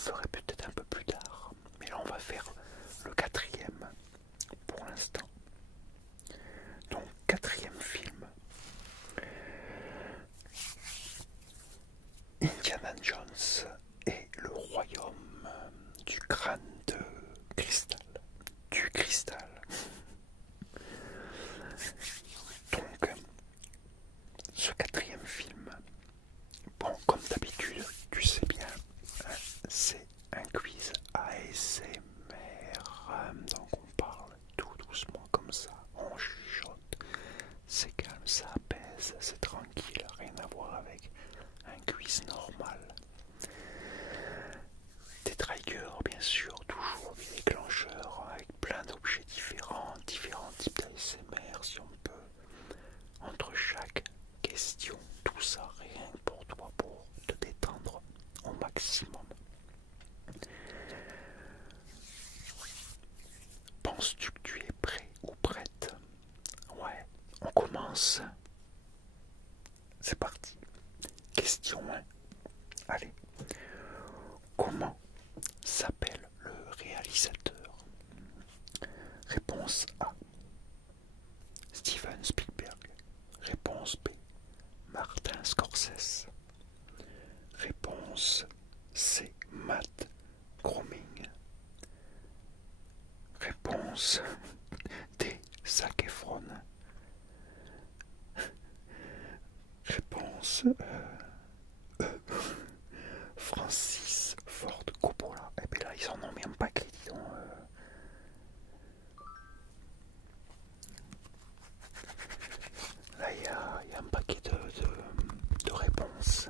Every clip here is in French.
ferai peut-être un peu plus tard. Mais là, on va faire le quatrième pour l'instant. Donc, quatrième film. Indiana Jones et le royaume du crâne de cristal. Du cristal. Donc, ce quatrième film, bon, comme d'habitude, tu sais bien, c'est un quiz ASMR. Donc, on parle tout doucement comme ça, on chuchote. C'est calme, ça apaise, c'est tranquille, rien à voir avec un quiz normal. Des triggers, bien sûr, toujours des déclencheurs avec plein d'objets différents, différents types d'ASMR si on peut. Entre chaque question, tout ça rien que pour toi, pour te détendre au maximum. Penses-tu que tu es prêt ou prête? Ouais, on commence. C'est parti. Question 1. Allez. Comment s'appelle le réalisateur? Réponse A. Steven Spielberg. Réponse B. Martin Scorsese. Réponse C. Matt Groening. Réponse D. Zac Efron. Réponse Francis Ford Coppola. Et bien là, ils en ont mis un paquet, dis donc. Là, il y a un paquet de réponses.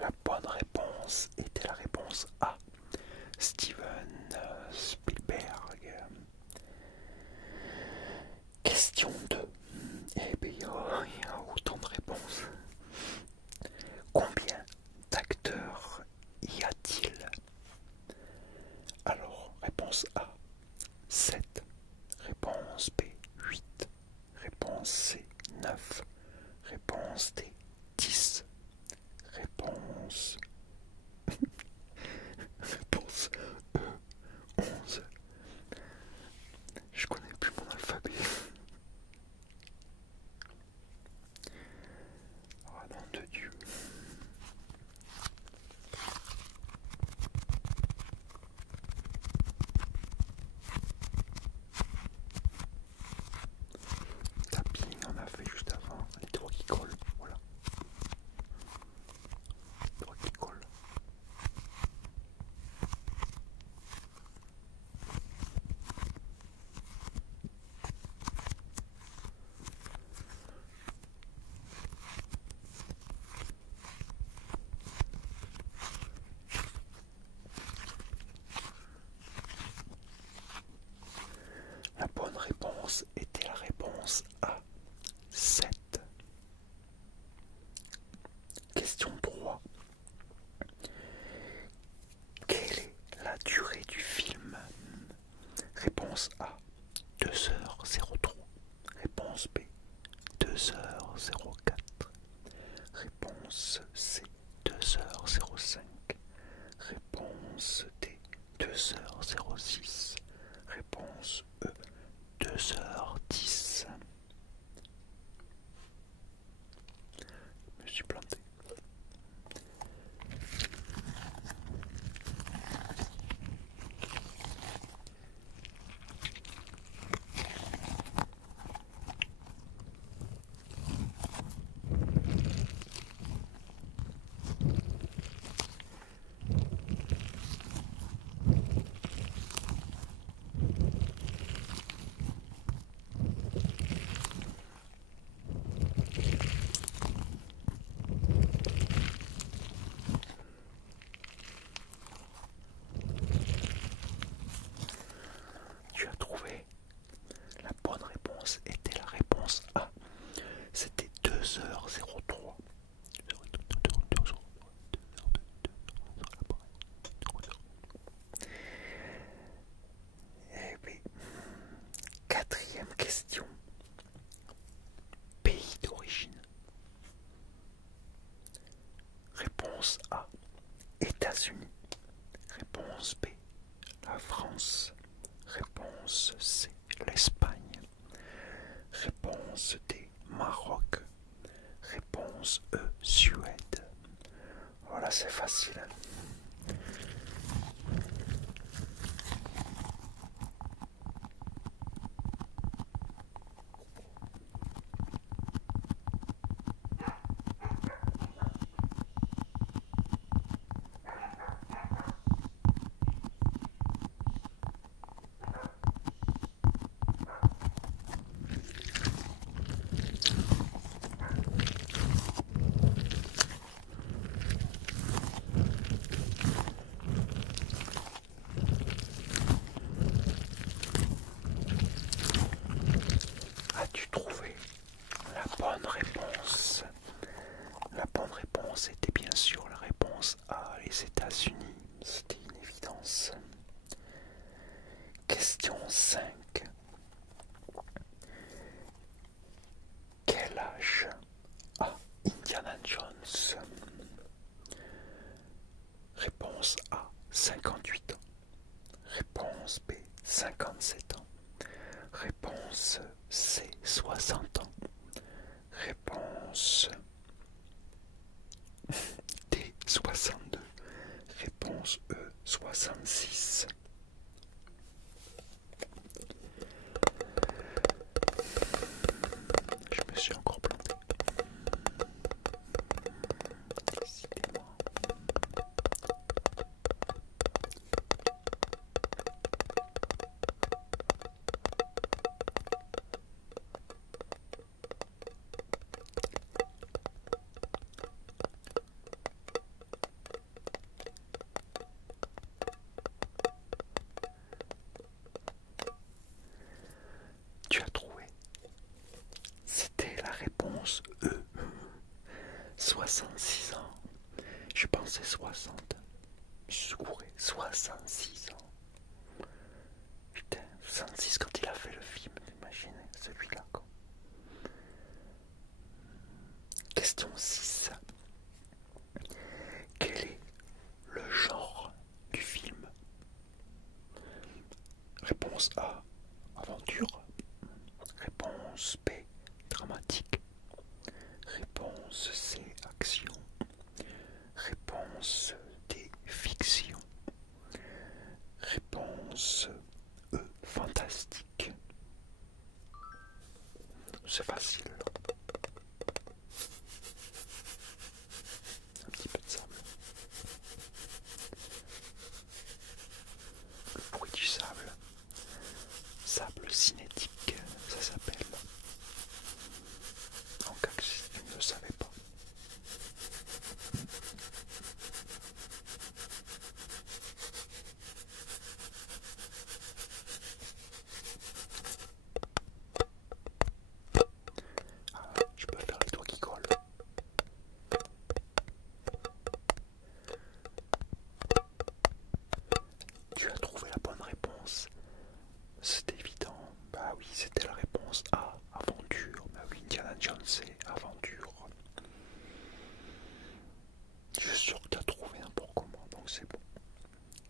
La bonne réponse était la réponse A. Steven Spielberg. Question 2. Eh bien, il y a autant de réponses. Combien d'acteurs y a-t-il? Alors, réponse A, 7. Réponse B, 8. Réponse C, 9. Réponse D, 10. Réponse Réponse E, 11. Je connais plus mon alphabet. Oh nom de Dieu. Tapping, on a fait juste avant. Les trois qui collent, voilà. Les trois qui collent. La bonne réponse était la réponse A, 7. Question 3. Quelle est la durée du film? Réponse A, 2h03. Réponse B, 2h04. Réponse C, 2h05. Réponse D, 2h06. Réponse E, 2h10. Je me suis planté. Question. Pays d'origine. Réponse A. États-Unis. Réponse B. La France. Réponse C. L'Espagne. Réponse D. Maroc. Réponse E. Suède. Voilà, c'est facile. As-tu trouvé la bonne réponse? La bonne réponse était bien sûr la réponse A, les États-Unis. C'était une évidence. Question 5. Quel âge a Indiana Jones? Réponse A, 58 ans. Réponse B, 57 ans. Réponse C, 60 ans. Réponse D, 62. Réponse E, 66. Je me suis encore planté. Décidément. Tu as trouvé. C'était la réponse E. 66 ans. Je pensais 60. Je suis couru. 66 ans. Putain, 66 quand il a fait le film, imaginez celui-là. Quoi. Question 6. Quel est le genre du film? Réponse A, aventure. Réponse B, dramatique. Réponse C, action. Réponse D, fiction. Réponse E, fantastique. C'est facile. Un petit peu de sable. Le bruit du sable. Sable cinétique, ça s'appelle. En cas que si tu ne le savais pas. Ah, je peux faire les doigts qui collent. Tu as trouvé la bonne réponse. C'est évident. Bah oui, c'était la réponse A, aventure. Bah oui, Indiana Jones, c'est aventure. Je suis sûr que tu as trouvé un pour comment, donc c'est bon.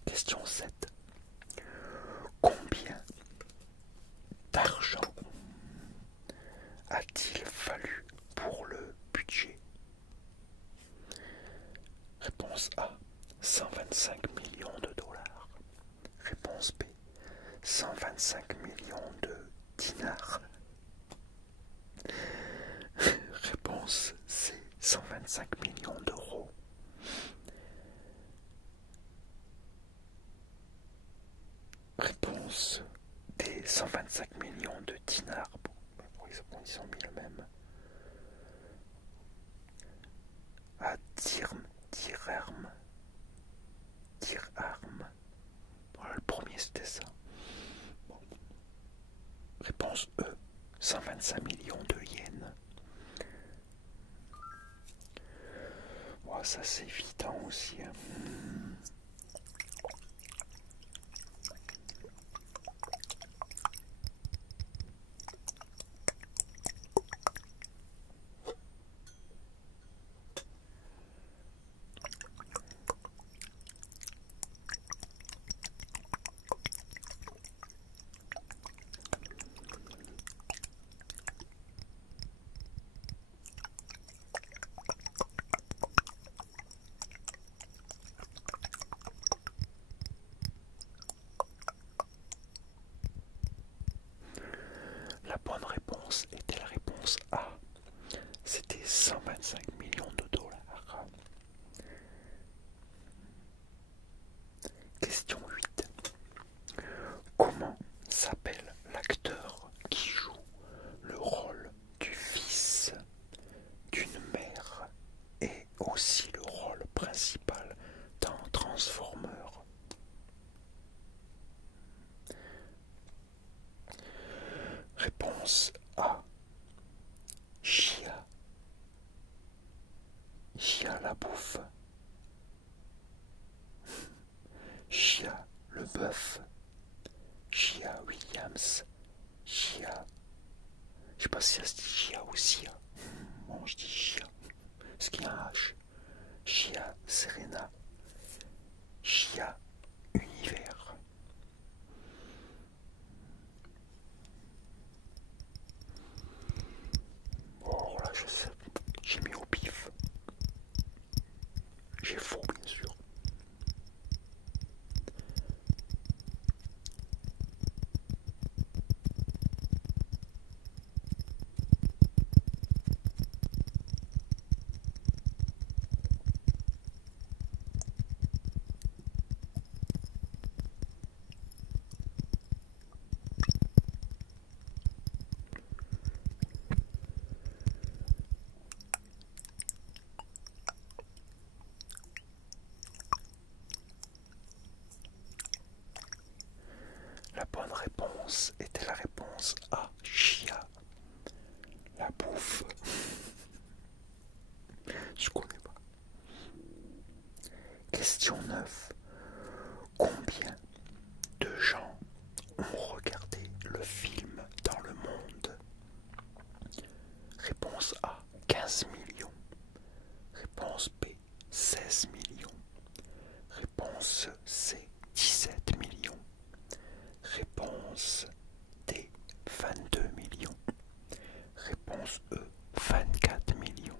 Question 7. Combien d'argent a-t-il fallu pour le budget? Réponse A, 125 millions de dollars. Réponse B, 125 millions de dinars. Réponse C, 125 millions d'euros. Réponse D, 125 millions de dinars. Bon, ils ont mis le même. À dirham. Voilà, le premier c'était ça. Bon. Réponse E, 125 millions de yens. Bon, ça c'est évident aussi. Hein. bonne réponse était la réponse A. C'était 125 millions de dollars. Question 8. Comment s'appelle l'acteur qui joue le rôle du fils d'une mère et aussi le rôle principal dans Transformers? Réponse A. Shia. Shia LaBeouf. Shia LaBeouf. Shia Williams. Shia. Je sais pas si ça se dit Shia ou Sia. Bon, je dis Shia. Parce qu'il y a un H. Shia Serena. Shia Univers. Oh là, je sais. J'ai mis au pif. J'ai faux, bien sûr. La bonne réponse était la réponse A. Shia LaBeouf. Je connais pas. Question 9. Combien de gens ont regardé le film dans le monde? Réponse A. 15 millions. Réponse B. 16 millions. Réponse C. 17 millions. Réponse D. 22 millions. Réponse E. 24 millions.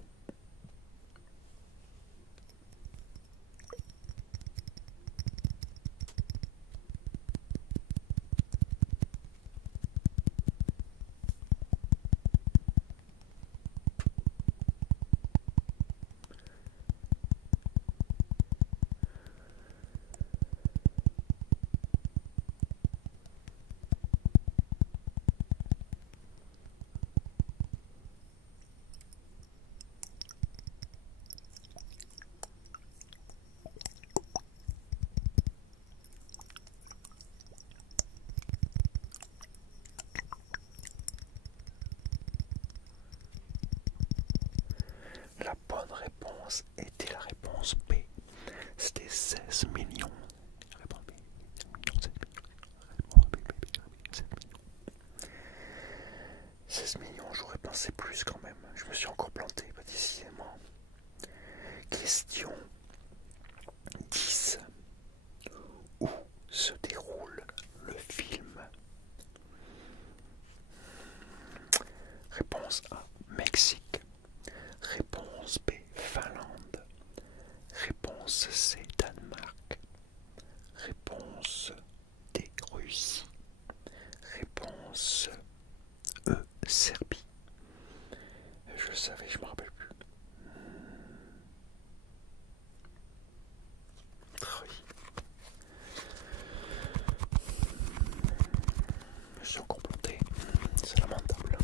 La bonne réponse était la réponse B. C'était 16 millions. Réponse B. 16 millions, j'aurais pensé plus quand même. Je me suis encore planté, pas décidément. Question 10. Où se déroule le film? Réponse A. Mexique. Réponse B. Finlande. Réponse C. Danemark. Réponse D. Russie. Réponse E. Serbie. Je savais, je me rappelle plus. Oui. Je me suis encore planté. C'est lamentable.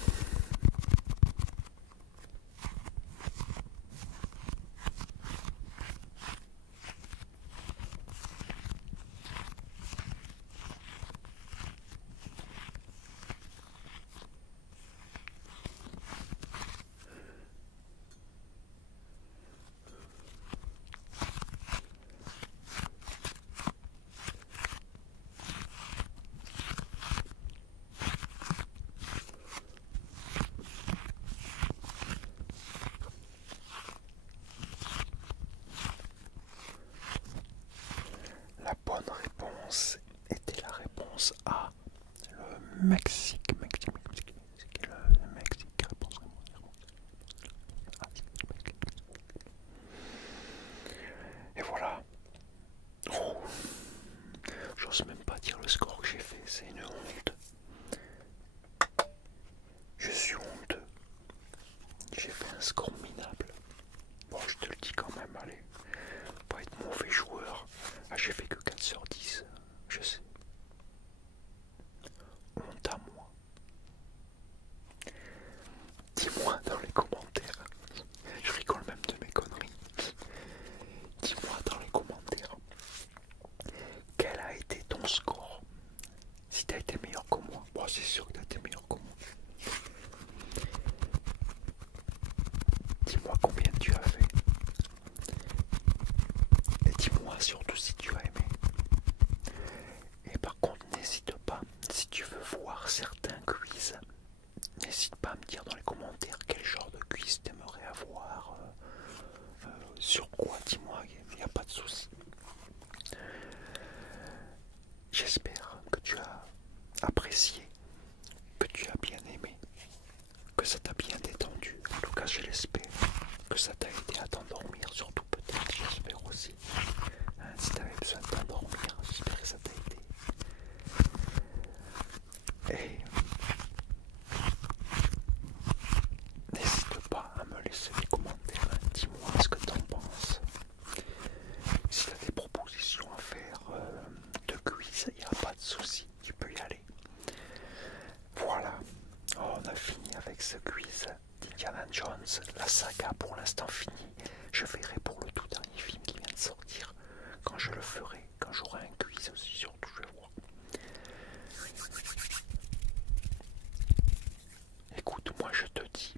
score minable. Bon, je te le dis quand même, allez. Pas être mauvais joueur. Ah, j'ai fait que 4 sur 10. Je sais. Honte à moi. Dis-moi dans les commentaires. Je rigole même de mes conneries. Dis-moi dans les commentaires. Quel a été ton score? Si t'as été meilleur que moi. Bon, c'est sûr que t'as été meilleur que moi. Dis-moi combien tu as fait. Et dis-moi surtout si tu as aimé. Et par contre, n'hésite pas, si tu veux voir certains quiz, n'hésite pas à me dire dans les commentaires quel genre de quiz t'aimerais avoir, sur quoi, dis-moi, il n'y a pas de souci. J'espère que tu as apprécié, que tu as bien aimé, que ça t'a bien détendu. En tout cas, je l'espère, que ça t'a aidé à t'endormir, surtout peut-être, j'espère aussi. Hein, si tu avais besoin de t'endormir, j'espère que ça t'a aidé. Et n'hésite pas à me laisser des commentaires, hein. Dis-moi ce que t'en penses. Si tu as des propositions à faire de quiz, il n'y a pas de souci, tu peux y aller. Voilà, on a fini avec ce quiz d'Indiana Jones, la saga pour l'instant finie. Je verrai pour le tout dernier film qui vient de sortir, quand je le ferai, quand j'aurai un quiz aussi, surtout je vais voir. Écoute, moi je te dis